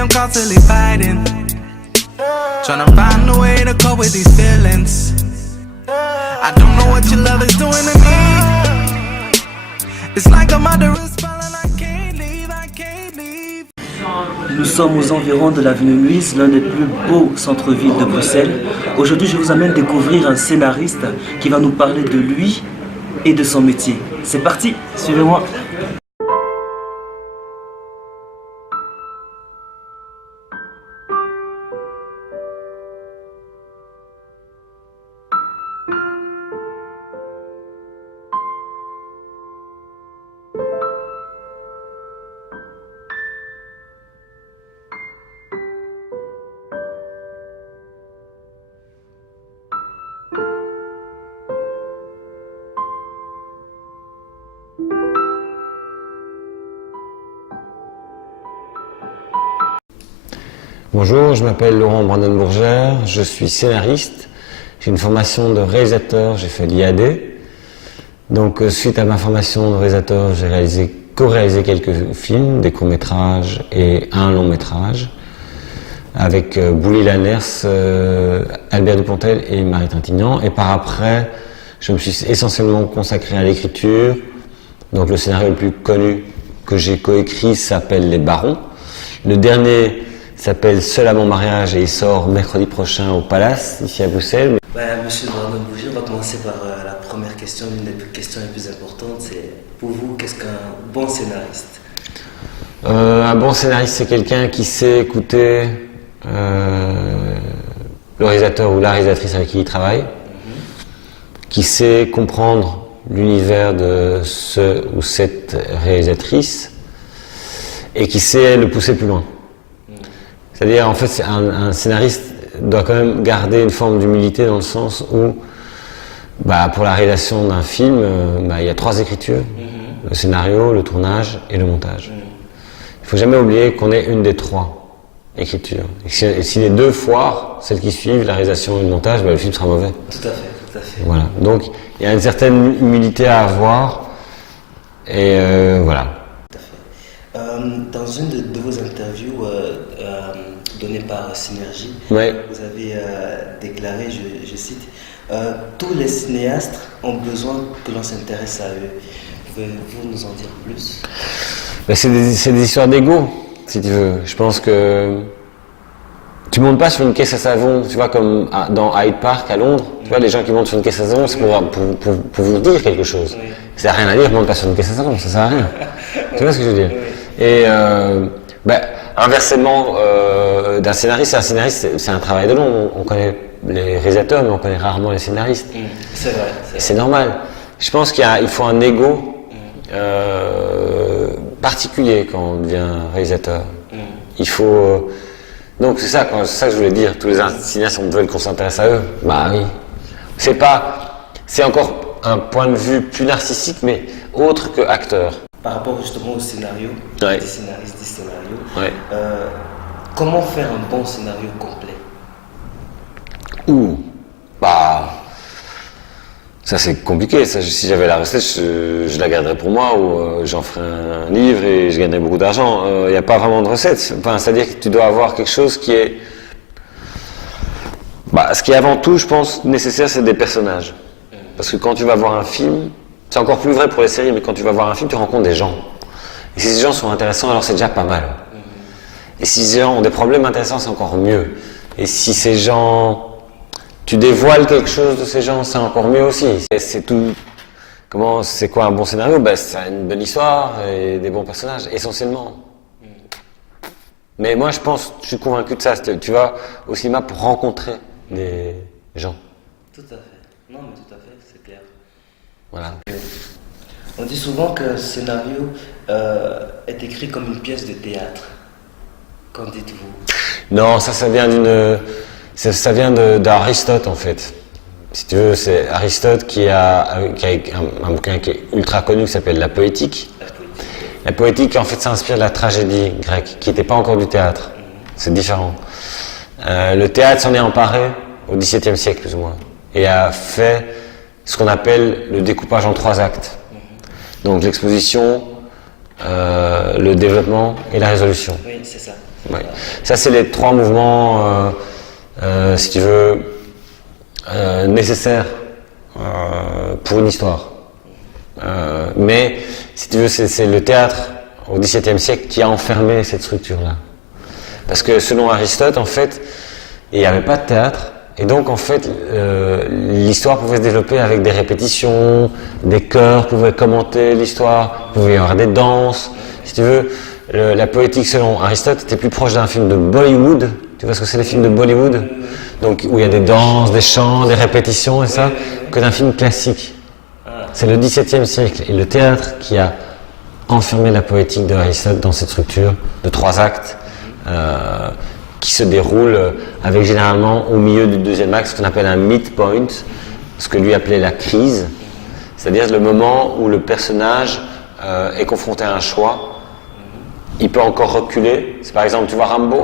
I'm constantly fighting, trying to find a way to cope with these feelings. I don't know what your love is doing to me. It's like I'm under a spell and I can't leave, I can't leave. Nous sommes aux environs de l'avenue Muise, l'un des plus beaux centres-villes de Bruxelles. Aujourd'hui, je vous amène découvrir un scénariste qui va nous parler de lui et de son métier. C'est parti, suivez-moi. Bonjour, je m'appelle Laurent Brandenburger, je suis scénariste, j'ai une formation de réalisateur, j'ai fait l'IAD. Donc suite à ma formation de réalisateur, j'ai co-réalisé quelques films, des courts-métrages et un long-métrage avec Bouli Lanners, Albert Dupontel et Marie Trintignant. Et par après, je me suis essentiellement consacré à l'écriture. Donc le scénario le plus connu que j'ai coécrit s'appelle Les Barons. Le dernier s'appelle Seul à mon mariage et il sort mercredi prochain au Palace, ici à Bruxelles. Monsieur Brandenburger, on va commencer par la première question, l'une des questions les plus importantes, c'est pour vous, qu'est-ce qu'un bon scénariste? Un bon scénariste, c'est quelqu'un qui sait écouter le réalisateur ou la réalisatrice avec qui il travaille, qui sait comprendre l'univers de ce ou cette réalisatrice et qui sait le pousser plus loin. C'est-à-dire, en fait, un scénariste doit quand même garder une forme d'humilité dans le sens où, pour la réalisation d'un film, il y a 3 écritures, le scénario, le tournage et le montage. Il ne faut jamais oublier qu'on est une des 3 écritures. Et si les 2 foirent, celles qui suivent, la réalisation et le montage, le film sera mauvais. Tout à fait, tout à fait. Voilà. Donc, il y a une certaine humilité à avoir, et voilà. Dans une de vos interviews données par Synergie, Ouais. vous avez déclaré, je cite, tous les cinéastes ont besoin que l'on s'intéresse à eux. Pouvez-vous nous en dire plus? C'est des histoires d'ego, si tu veux. Je pense que tu montes pas sur une caisse à savon, tu vois, comme dans Hyde Park à Londres. Tu vois, les gens qui montent sur une caisse à savon, c'est pour vous dire quelque chose. Oui. Ça n'a rien à dire, monte pas sur une caisse à savon, ça sert à rien. Tu vois ce que je veux dire? Et inversement, d'un scénariste, un scénariste, c'est un travail de long. On connaît les réalisateurs, mais on connaît rarement les scénaristes. C'est vrai. C'est normal. Je pense qu'il faut un ego particulier quand on devient réalisateur. Il faut. Donc c'est ça que je voulais dire. Tous les cinéastes, on veut qu'on s'intéresse à eux. Bah oui. C'est encore un point de vue plus narcissique, mais autre que acteur. Par rapport justement au scénario, Ouais. des scénaristes, des scénarios, Ouais. comment faire un bon scénario complet? Ça c'est compliqué. Ça, si j'avais la recette, je la garderais pour moi ou j'en ferais un livre et je gagnerais beaucoup d'argent. Il n'y a pas vraiment de recette. Enfin, c'est-à-dire que tu dois avoir quelque chose qui est. Ce qui est avant tout, je pense, nécessaire, c'est des personnages. Parce que quand tu vas voir un film, c'est encore plus vrai pour les séries, mais quand tu vas voir un film, tu rencontres des gens. Et si ces gens sont intéressants, alors c'est déjà pas mal. Et si ces gens ont des problèmes intéressants, c'est encore mieux. Et si ces gens. Tu dévoiles quelque chose de ces gens, c'est encore mieux aussi. C'est tout. C'est quoi un bon scénario? C'est une bonne histoire et des bons personnages, essentiellement. Mais moi, je suis convaincu de ça. Tu vas au cinéma pour rencontrer des gens. Tout à fait. Non, mais tout à fait, c'est clair. Voilà. On dit souvent qu'un scénario est écrit comme une pièce de théâtre. Qu'en dites-vous? Non, ça vient d'Aristote en fait. Si tu veux, c'est Aristote qui a un bouquin qui est ultra connu qui s'appelle La Poétique. La Poétique, en fait, s'inspire de la tragédie grecque, qui n'était pas encore du théâtre. C'est différent. Le théâtre s'en est emparé au XVIIe siècle, plus ou moins, et a fait ce qu'on appelle le découpage en 3 actes. Donc l'exposition, le développement et la résolution. Oui, c'est ça. Ouais. Ça, c'est les trois mouvements, si tu veux, nécessaires pour une histoire. Mais, si tu veux, c'est le théâtre au XVIIe siècle qui a enfermé cette structure-là. Parce que selon Aristote, en fait, il n'y avait pas de théâtre. Et donc, en fait, l'histoire pouvait se développer avec des répétitions, des chœurs pouvaient commenter l'histoire, il pouvait y avoir des danses. Si tu veux, la poétique, selon Aristote, était plus proche d'un film de Bollywood. Tu vois ce que c'est les films de Bollywood? Donc, où il y a des danses, des chants, des répétitions et ça, que d'un film classique. C'est le XVIIe siècle et le théâtre qui a enfermé la poétique de Aristote dans cette structure de 3 actes. Qui se déroule avec généralement au milieu du deuxième acte ce qu'on appelle un midpoint, ce que lui appelait la crise, c'est-à-dire le moment où le personnage est confronté à un choix. Il peut encore reculer. C'est par exemple, tu vois Rambo?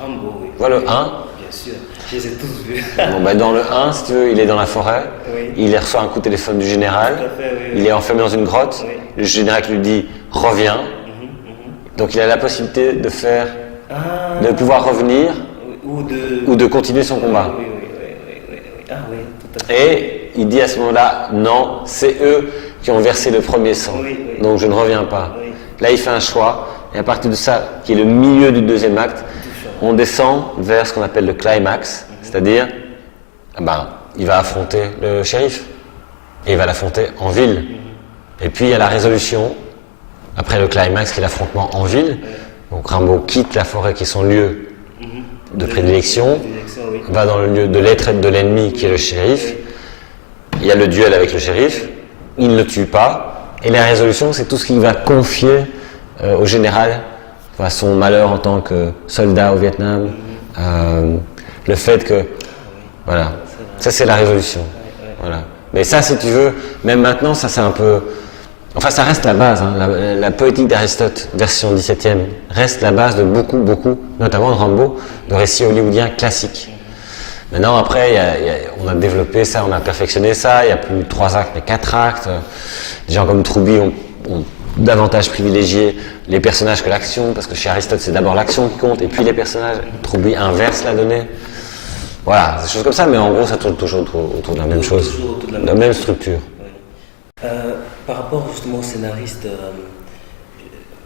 Rambo, oui. Tu vois le 1? Bien sûr, je les ai tous vus. Bon, ben dans le 1, si tu veux, il est dans la forêt, Oui. il reçoit un coup de téléphone du général, Tout à fait, oui, oui. il est enfermé dans une grotte, Oui. le général lui dit « reviens ». Donc il a la possibilité de faire, de pouvoir revenir ou de continuer son combat. Oui. Ah oui, tout à fait. Et il dit à ce moment-là, non, c'est eux qui ont versé le premier sang, Oui. donc je ne reviens pas. Oui. Là, il fait un choix, et à partir de ça, qui est le milieu du deuxième acte, on descend vers ce qu'on appelle le climax, c'est-à-dire, il va affronter le shérif, et il va l'affronter en ville. Et puis il y a la résolution, après le climax qui est l'affrontement en ville. Donc Rambo quitte la forêt qui est son lieu de prédilection, Oui. va dans le lieu de l'étreinte de l'ennemi qui est le shérif. Il y a le duel avec le shérif, il ne le tue pas, et la résolution c'est tout ce qu'il va confier au général, son malheur en tant que soldat au Vietnam, le fait que, voilà, ça c'est la résolution. Voilà. Mais ça, si tu veux, même maintenant, ça c'est un peu, enfin ça reste la base, hein. La poétique d'Aristote, version 17e, reste la base de beaucoup, notamment de Rambo, de récits hollywoodiens classiques. Maintenant, après, on a développé ça, on a perfectionné ça, il y a plus de 3 actes, mais 4 actes. Des gens comme Trouby ont davantage privilégié les personnages que l'action, parce que chez Aristote, c'est d'abord l'action qui compte, et puis les personnages. Trouby inverse la donnée. Voilà, des choses comme ça, mais en gros, ça tourne toujours autour de la même chose, Autour de la même structure. Oui. Par rapport justement au scénariste,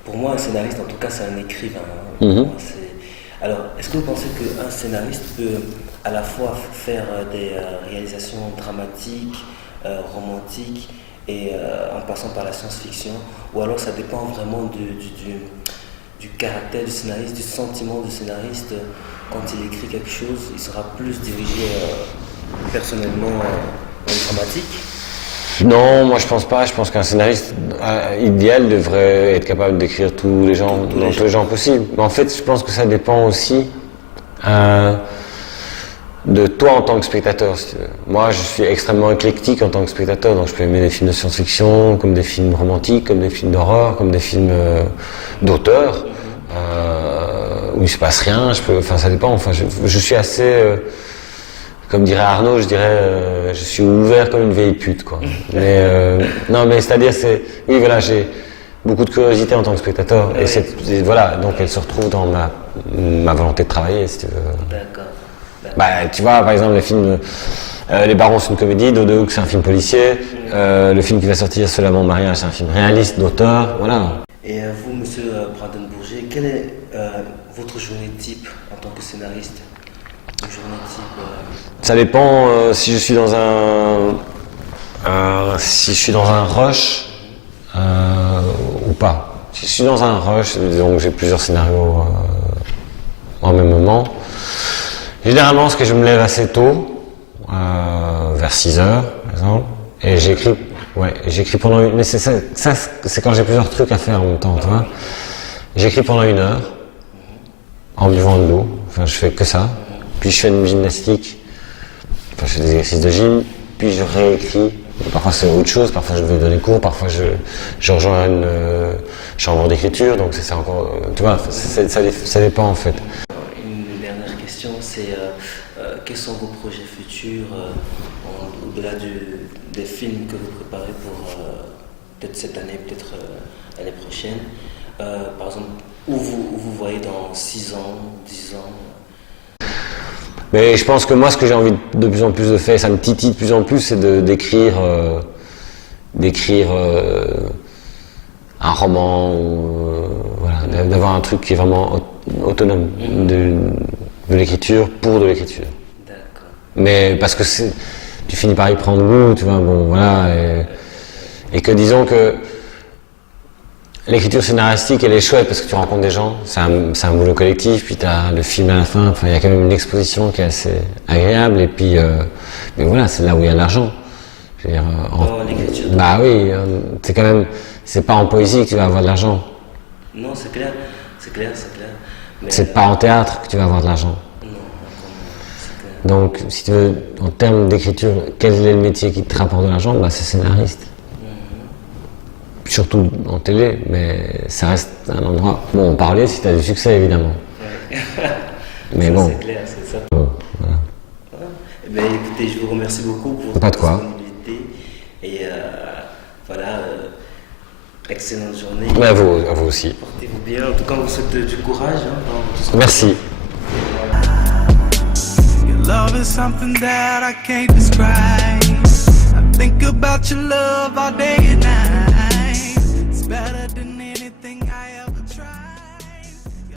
pour moi, un scénariste, en tout cas, c'est un écrivain. Hein. Alors, est-ce que vous pensez qu'un scénariste peut à la fois faire des réalisations dramatiques, romantiques, et en passant par la science-fiction, ou alors ça dépend vraiment du caractère du scénariste, du sentiment du scénariste? Quand il écrit quelque chose, il sera plus dirigé personnellement dans le dramatique? Non, moi je pense pas. Je pense qu'un scénariste idéal devrait être capable d'écrire tous les genres possibles. Mais en fait, je pense que ça dépend aussi de toi en tant que spectateur. Si tu veux. Moi, je suis extrêmement éclectique en tant que spectateur, donc je peux aimer des films de science-fiction, comme des films romantiques, comme des films d'horreur, comme des films d'auteur, où il se passe rien. Enfin, ça dépend. Enfin, je suis assez, comme dirait Arnaud, je dirais, je suis ouvert comme une vieille pute, quoi. Mais non, mais c'est-à-dire, oui, voilà, j'ai beaucoup de curiosité en tant que spectateur, et voilà, donc elle se retrouve dans ma volonté de travailler, si tu veux. D'accord. Tu vois, par exemple, les films Les Barons, c'est une comédie, Dodo Hook, c'est un film policier, le film qui va sortir, Seul mon mariage, c'est un film réaliste, d'auteur, voilà. Et vous, monsieur Brandon-Bourget, quelle est votre journée type en tant que scénariste? Une journée type Ça dépend si je suis dans un rush ou pas. Si je suis dans un rush, disons que j'ai plusieurs scénarios en même moment. Généralement, ce que je me lève assez tôt, vers 6 heures, par exemple, et j'écris pendant une... Mais ça, c'est quand j'ai plusieurs trucs à faire en même temps, tu vois. J'écris pendant 1 heure, en buvant de l'eau, enfin je fais que ça, puis je fais une gymnastique, enfin je fais des exercices de gym, puis je réécris, parfois c'est autre chose, parfois je vais donner cours, parfois je rejoins une chambre d'écriture, donc c'est encore, tu vois, ça dépend en fait. Une dernière question, c'est quels sont vos projets futurs, au-delà des films que vous préparez peut-être cette année, peut-être l'année prochaine. Par exemple, où vous voyez dans 6 ans, 10 ans? Mais je pense que moi, ce que j'ai envie de plus en plus de faire, ça me titille de plus en plus, c'est d'écrire un roman, ou, voilà, d'avoir un truc qui est vraiment autonome de l'écriture pour de l'écriture. D'accord. Mais parce que tu finis par y prendre goût, tu vois, bon, voilà, et que disons que l'écriture scénaristique, elle est chouette parce que tu rencontres des gens, c'est un boulot collectif, puis tu as le film à la fin, enfin, il y a quand même une exposition qui est assez agréable, et puis, mais voilà, c'est là où il y a de l'argent. Je veux dire, l'écriture. Bah oui, c'est quand même, c'est pas en poésie que tu vas avoir de l'argent. Non, c'est clair, c'est clair, c'est clair. Mais, C'est pas en théâtre que tu vas avoir de l'argent. non, c'est clair. Donc, si tu veux, en termes d'écriture, quel est le métier qui te rapporte de l'argent? Bah, c'est scénariste. Surtout en télé, mais ça reste un endroit. Bon, on parlait si tu as du succès, évidemment. Ouais. Mais Ça, bon. c'est clair, c'est ça. Bon, voilà. Voilà. Eh bien, écoutez, je vous remercie beaucoup pour Pas de quoi. votre disponibilité. Et voilà, excellente journée. Mais à vous aussi. Portez-vous bien. En tout cas, on vous souhaite du courage. Dans tout ce que Merci. Your love is something that I can't describe. I think about your love all day and night. It's better than